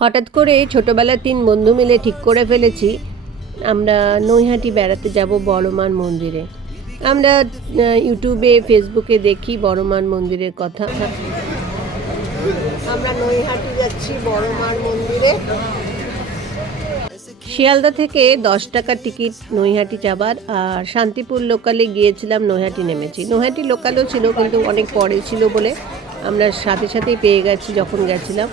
হঠাৎ করে ছোটবেলার তিন বন্ধু মিলে ঠিক করে ফেলেছি আমরা নৈহাটি বেড়াতে যাব বড়মান মন্দিরে। আমরা ইউটিউবে ফেসবুকে দেখি বড়মান মন্দিরের কথা। আমরা নৈহাটি যাচ্ছি বড়মান মন্দিরে। শিয়ালদা থেকে দশ টাকার টিকিট নৈহাটি যাবার, আর শান্তিপুর লোকালে গিয়েছিলাম নৈহাটি নেমেছি। নৈহাটি লোকালও ছিল, কিন্তু অনেক পরে ছিল বলে আমরা সাথে সাথেই পেয়ে গেছি যখন গেছিলাম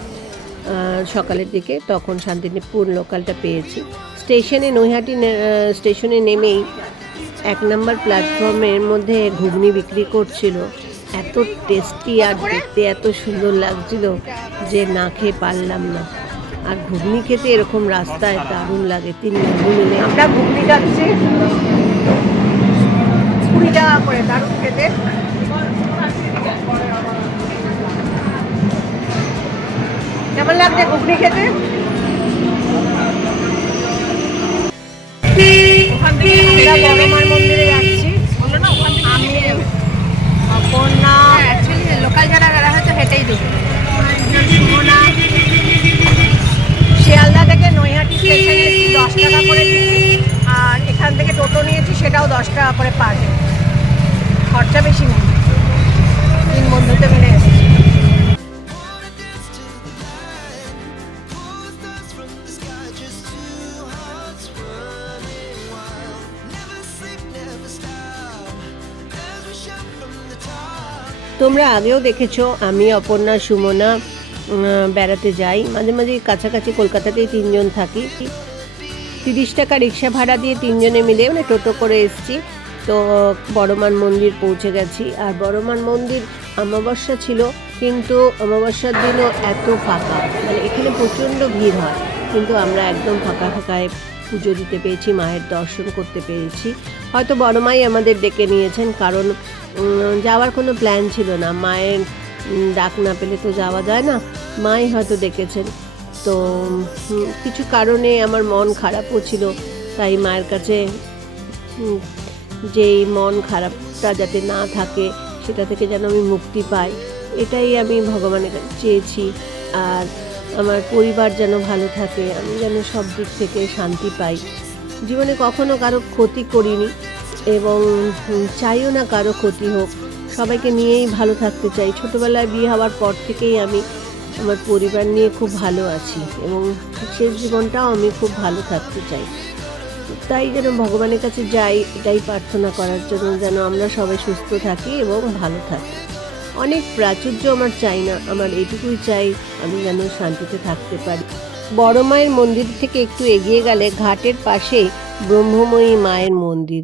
সকালের দিকে, তখন শান্তিপুর লোকালটা পেয়েছি। স্টেশনে, নৈহাটি স্টেশনে নেমেই এক নম্বর প্ল্যাটফর্মের মধ্যে ঘুগনি বিক্রি করছিল। এত টেস্টি আর দেখতে এত সুন্দর লাগছিল যে না খেয়ে পারলাম না। আর ঘুগনি খেতে এরকম রাস্তায় দারুণ লাগে, তিন বন্ধু মিলে আমরা ঘুগনি যাচ্ছি কুড়ি টাকা করে দারুণ খেতে। কেমন লাগছে ঘুগনি খেতে? আমরা বড়মার মন্দিরে যাচ্ছি। আমি, অপর্ণা লোকাল যারা যারা হয়তো হেঁটেই দেবে। সেটাও দশ টাকা করে পার হেড খরচা বেশি নেই। তিন বন্ধুতে মিলে তোমরা আগেও দেখেছ, আমি, অপর্ণা, সুমনা বেড়াতে যাই। মাঝে মাঝে কাছাকাছি কলকাতাতেই তিনজন থাকি। তিরিশ টাকা রিক্সা ভাড়া দিয়ে তিনজনে মিলে মানে টোটো করে এসেছি। তো বড়মান মন্দির পৌঁছে গেছি। আর বড়মান মন্দির অমাবস্যা ছিল, কিন্তু অমাবস্যার দিনও এত ফাঁকা। মানে এখানে প্রচণ্ড ভিড় হয়, কিন্তু আমরা একদম ফাঁকা ফাঁকায় পুজো দিতে পেরেছি, মায়ের দর্শন করতে পেরেছি। হয়তো বড় মাই আমাদের ডেকে নিয়েছেন, কারণ যাওয়ার কোনো প্ল্যান ছিল না। মায়ের ডাক না পেলে তো যাওয়া যায় না। মাই হয়তো ডেকেছেন। তো কিছু কারণে আমার মন খারাপও ছিল তাই মায়ের কাছে উম, যে মন খারাপটা যাতে না থাকে সেটা থেকে যেন আমি মুক্তি পাই এটাই আমি ভগবানের কাছে চেয়েছি। আর আমার পরিবার যেন ভালো থাকে আমি যেন সব দিক থেকে শান্তি পাই। জীবনে কখনো কারও ক্ষতি করিনি এবং চাইও না কারও ক্ষতি হোক। সবাইকে নিয়েই ভালো থাকতে চাই। ছোটোবেলায় বিয়ে হওয়ার পর থেকেই আমি আমার পরিবার নিয়ে খুব ভালো আছি এবং শেষ জীবনটাও আমি খুব ভালো থাকতে চাই। তাই যেন ভগবানের কাছে যাই, এটাই প্রার্থনা করার জন্য যেন আমরা সবাই সুস্থ থাকি এবং ভালো থাকি। অনেক প্রাচুর্য আমার চাই না, আমার এটুকুই চাই আমি যেন শান্তিতে থাকতে পারি। বড় মায়ের মন্দির থেকে একটু এগিয়ে গেলে ঘাটের পাশে ব্রহ্মময়ী মায়ের মন্দির।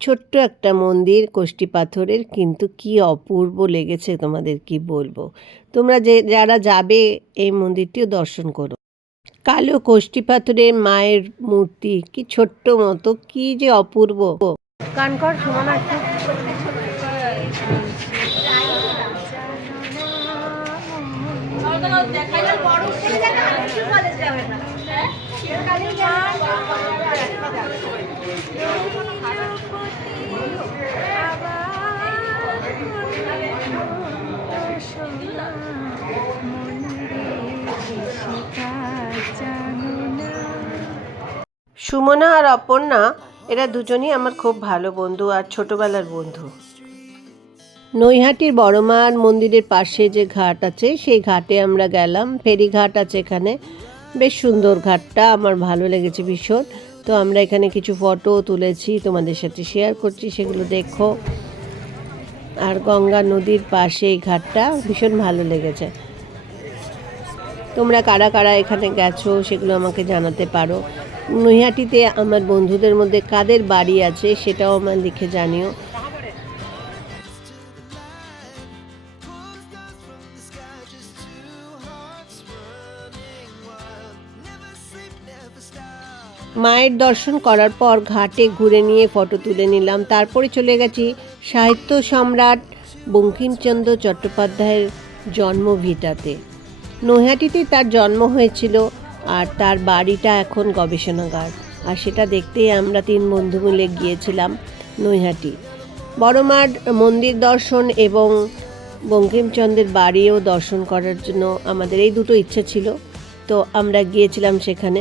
ছোট্ট একটা মন্দির কোষ্টি পাথরের কিন্তু কি অপূর্ব লেগেছে তোমাদের কি বলব? তোমরা যে যারা যাবে এই মন্দিরটিও দর্শন করো। কালো কোষ্টি পাথরের মায়ের মূর্তি কি ছোট্ট মতো কি যে অপূর্ব। কানকর সমান সুমনা আর অপর্ণা, এরা দুজনই আমার খুব ভালো বন্ধু আর ছোটবেলার বন্ধু। নৈহাটির বড়মার মন্দিরের পাশে যে ঘাট আছে, সেই ঘাটে আমরা গেলাম। ফেরিঘাট আছে এখানে। বেশ সুন্দর ঘাটটা, আমার ভালো লেগেছে ভীষণ। তো আমরা এখানে কিছু ফটো তুলেছি, তোমাদের সাথে শেয়ার করছি, সেগুলো দেখো। আর গঙ্গা নদীর পাশে এই ঘাটটা ভীষণ ভালো লেগেছে। তোমরা কারা কারা এখানে গেছো, সেগুলো আমাকে জানাতে পারো। নৈহাটিতে আমার বন্ধুদের মধ্যে কাদের বাড়ি আছে সেটাও আমার লিখে জানিও। মায়ের দর্শন করার পর ঘাটে ঘুরে নিয়ে ফটো তুলে নিলাম। তারপরে চলে গেছি সাহিত্য সম্রাট বঙ্কিমচন্দ্র চট্টোপাধ্যায়ের জন্মভিটাতে। নৈহাটিতে তার জন্ম হয়েছিল আর তার বাড়িটা এখন গবেষণাগার। আর সেটা দেখতেই আমরা তিন বন্ধু মিলে গিয়েছিলাম নৈহাটি। বড়মার মন্দির দর্শন এবং বঙ্কিমচন্দ্রের বাড়িও দর্শন করার জন্য আমাদের এই দুটো ইচ্ছা ছিল। তো আমরা গিয়েছিলাম সেখানে।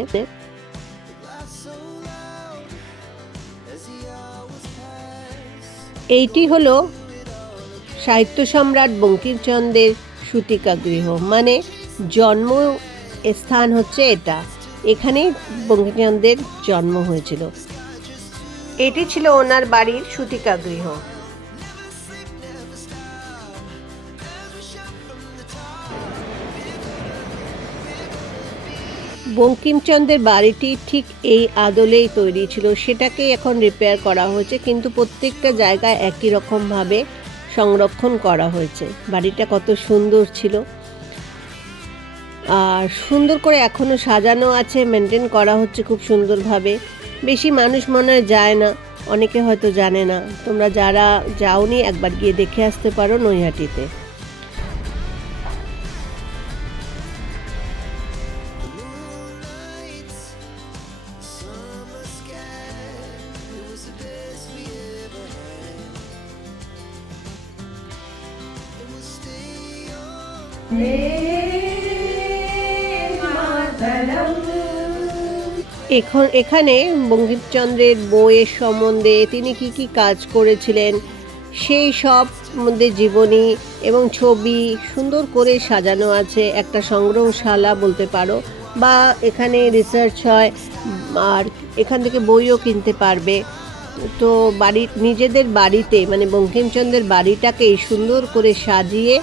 এইটি হলো সাহিত্য সম্রাট বঙ্কিমচন্দ্রের সুতিকা গৃহ মানে জন্ম স্থান হচ্ছে এটা। এখানেই বঙ্কিমচন্দ্রের জন্ম হয়েছিল। এটি ছিল ওনার বাড়ির সুতিকা গৃহ। বঙ্কিমচন্দ্রের বাড়িটি ঠিক এই আদলেই তৈরি ছিল। সেটাকেই এখন রিপেয়ার করা হয়েছে, কিন্তু প্রত্যেকটা জায়গায় একই রকমভাবে সংরক্ষণ করা হয়েছে। বাড়িটা কত সুন্দর ছিল। আর সুন্দর করে এখনও সাজানো আছে মেনটেন করা হচ্ছে খুব সুন্দরভাবে। বেশি মানুষ মনে হয় যায় না, অনেকে হয়তো জানে না। তোমরা যারা যাওনি, একবার গিয়ে দেখে আসতে পারো নৈহাটিতে। এখন এখানে বঙ্কিমচন্দ্রের বইয়ের সম্বন্ধে তিনি কি কি কাজ করেছিলেন, সেই সব মধ্যে জীবনী এবং ছবি সুন্দর করে সাজানো আছে, একটা সংগ্রহশালা বলতে পারো, বা এখানে রিসার্চ হয়, আর এখান থেকে বইও কিনতে পারবে। তো বাড়ি, নিজেদের বাড়িতে মানে বঙ্কিমচন্দ্রের বাড়িটাকেই সুন্দর করে সাজিয়ে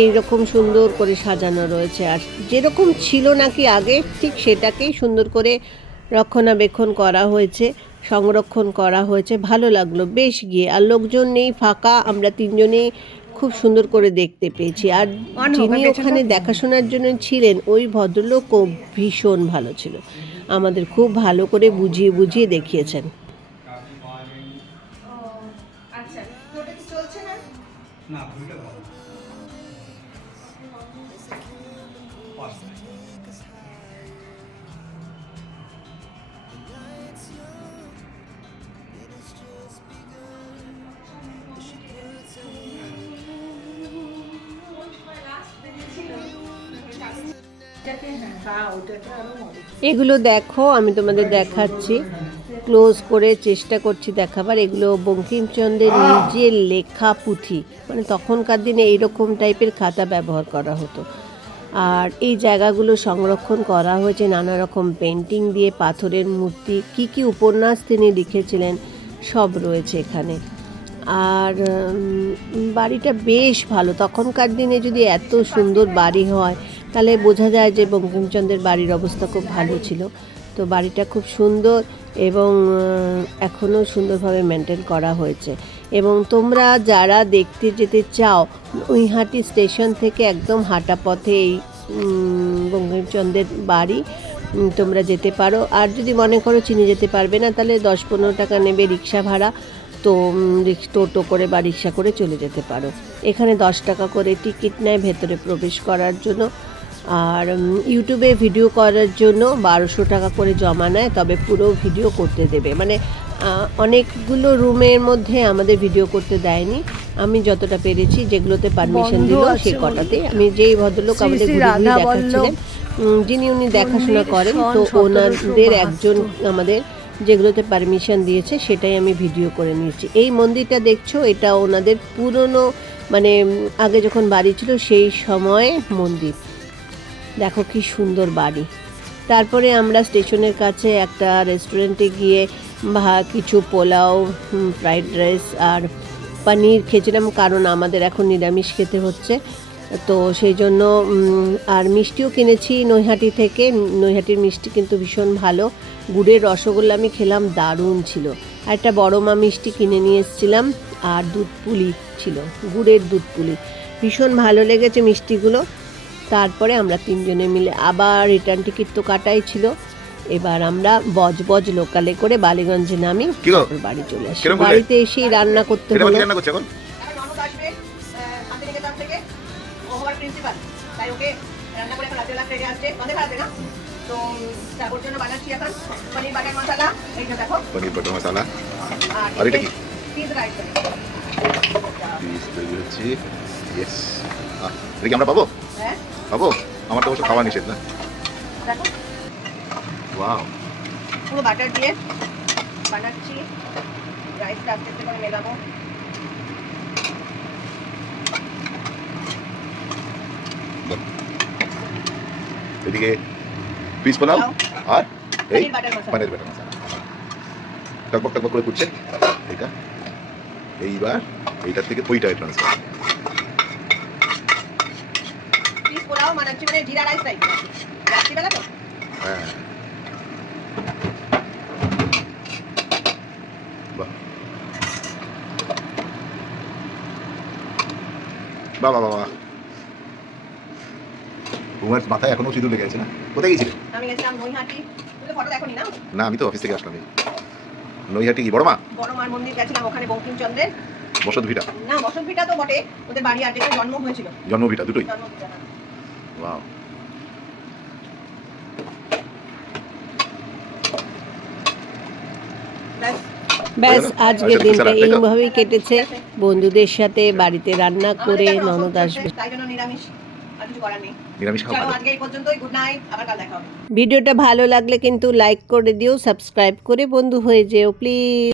এই রকম সুন্দর করে সাজানো রয়েছে। আর যেরকম ছিল নাকি আগে, ঠিক সেটাকেই সুন্দর করে রক্ষণাবেক্ষণ করা হয়েছে সংরক্ষণ করা হয়েছে। ভালো লাগল বেশ গিয়ে। আর লোকজন নেই ফাঁকা। আমরা তিনজনেই খুব সুন্দর করে দেখতে পেয়েছি। আর যিনি ওখানে দেখাশোনার জন্য ছিলেন ওই ভদ্রলোকও ভীষণ ভালো ছিল। আমাদের খুব ভালো করে বুঝিয়ে বুঝিয়ে দেখিয়েছেন। এগুলো দেখো আমি তোমাদের দেখাচ্ছি। ক্লোজ করে চেষ্টা করছি দেখাবার। এগুলো বঙ্কিমচন্দ্রের নিজের লেখা পুঁথি। মানে তখনকার দিনে এইরকম টাইপের খাতা ব্যবহার করা হতো। আর এই জায়গাগুলো সংরক্ষণ করা হয়েছে নানা রকম পেন্টিং দিয়ে পাথরের মূর্তি কি কি উপন্যাস তিনি লিখেছিলেন সব রয়েছে এখানে। আর বাড়িটা বেশ ভালো। তখনকার দিনে যদি এত সুন্দর বাড়ি হয় তাহলে বোঝা যায় যে বঙ্কিমচন্দ্রের বাড়ির অবস্থা খুব ভালো ছিল। তো বাড়িটা খুব সুন্দর এবং এখনও সুন্দরভাবে মেনটেন করা হয়েছে। এবং তোমরা যারা দেখতে যেতে চাও, নৈহাটি স্টেশন থেকে একদম হাঁটা পথে এই বঙ্কিমচন্দ্রের বাড়ি তোমরা যেতে পারো। আর যদি মনে করো চিনে যেতে পারবে না, তাহলে দশ পনেরো টাকা নেবে রিক্সা ভাড়া। তো টোটো করে বা রিক্সা করে চলে যেতে পারো। এখানে দশ টাকা করে টিকিট নেয় ভেতরে প্রবেশ করার জন্য। আর ইউটিউবে ভিডিও করার জন্য বারোশো টাকা করে জমা নেয় তবে পুরো ভিডিও করতে দেবে। মানে অনেকগুলো রুমের মধ্যে আমাদের ভিডিও করতে দেয়নি। আমি যতটা পেরেছি যেগুলোতে পারমিশন দিল সেই কটাতে আমি যেই ভদ্রলোক আমাদের ঘুরে দেখাচ্ছিলেন যিনি উনি দেখাশোনা করেন তো ওনাদের একজন আমাদের যেগুলোতে পারমিশন দিয়েছে সেটাই আমি ভিডিও করে নিয়েছি। এই মন্দিরটা দেখছ এটা ওনাদের পুরনো মানে আগে যখন বাড়ি ছিল সেই সময়ে মন্দির। দেখো কি সুন্দর বাড়ি। তারপরে আমরা স্টেশনের কাছে একটা রেস্টুরেন্টে গিয়ে ভা কিছু পোলাও ফ্রাইড রাইস আর পনির খেয়েছিলাম, কারণ আমাদের এখন নিরামিষ খেতে হচ্ছে। তো সেই জন্য আর মিষ্টিও কিনেছি নৈহাটি থেকে। নৈহাটির মিষ্টি কিন্তু ভীষণ ভালো। গুড়ের রসগোল্লা আমি খেলাম, দারুণ ছিল। আর একটা বড় মা মিষ্টি কিনে নিয়ে এসেছিলাম, আর দুধ পুলি ছিল, গুড়ের দুধ পুলি। ভীষণ ভালো লেগেছে মিষ্টিগুলো। তারপরে আমরা তিনজনে মিলে আবার রিটার্ন টিকিট তো কাটাই ছিল। এবার আমরা বজবজ লোকালে করে বালিগঞ্জে নামি বাড়ি চলে আসি। বাড়িতে এসেই রান্না করতে হলো। তো জন্য বানাচ্ছি এখন? পনির বাটার মশলা এইটা দেখো পনির বাটার মশলা। আর আর এটা কি? চিজ রাইস পিস তৈরি হচ্ছে ইয়েস এটা কি আমরা পাবো? হ্যাঁ। পাবো? আমার তো অবশ্য খাওয়া নিষেধ না। ওয়াও পুরো বাটার দিয়ে বানাচ্ছি রাইসটা আস্তে আস্তে করে মেলাবো। এদিকে পিস পোলাও। আর এই। পনির বাটার মশলা টকবক টকবক করে ফুটছে এইটা। এইবার এইটার থেকে ওইটায় ট্রান্সফার হ্যাঁ। বাহ। তোমার মাথায় এখনও সিঁদুর লেগে আছে না? কোথায় গেছিলে আমি গেছিলাম নৈহাটি। তুমি ফটো দেখো না? না আমি তো অফিস থেকে আসলাম। নৈহাটি কি? বড় মা বড় মার মন্দির গেছিলাম ওখানে বঙ্কিমচন্দ্রের। বসত ভিটা না বসত ভিটা তো বটে ওদের বাড়ি আর যেখানে জন্ম হয়েছিল। জন্মভিটা দুটোই? জন্মভিটা ওয়াও। ব্যাস। না? আজকের আচ্ছা, দিনটা তো? এইভাবেই কেটেছে। বন্ধুদের সাথে বাড়িতে রান্না করে ননদ আসবে। তাই জন্য নিরামিষ। আর কিছু করার নেই। নিরামিষ খাওয়া চলো ভালো। আজকে এই পর্যন্তই গুড নাইট আবার কাল দেখা হবে। ভিডিওটা ভালো লাগলে কিন্তু লাইক করে দিও সাবস্ক্রাইব করে বন্ধু হয়ে যেও প্লিজ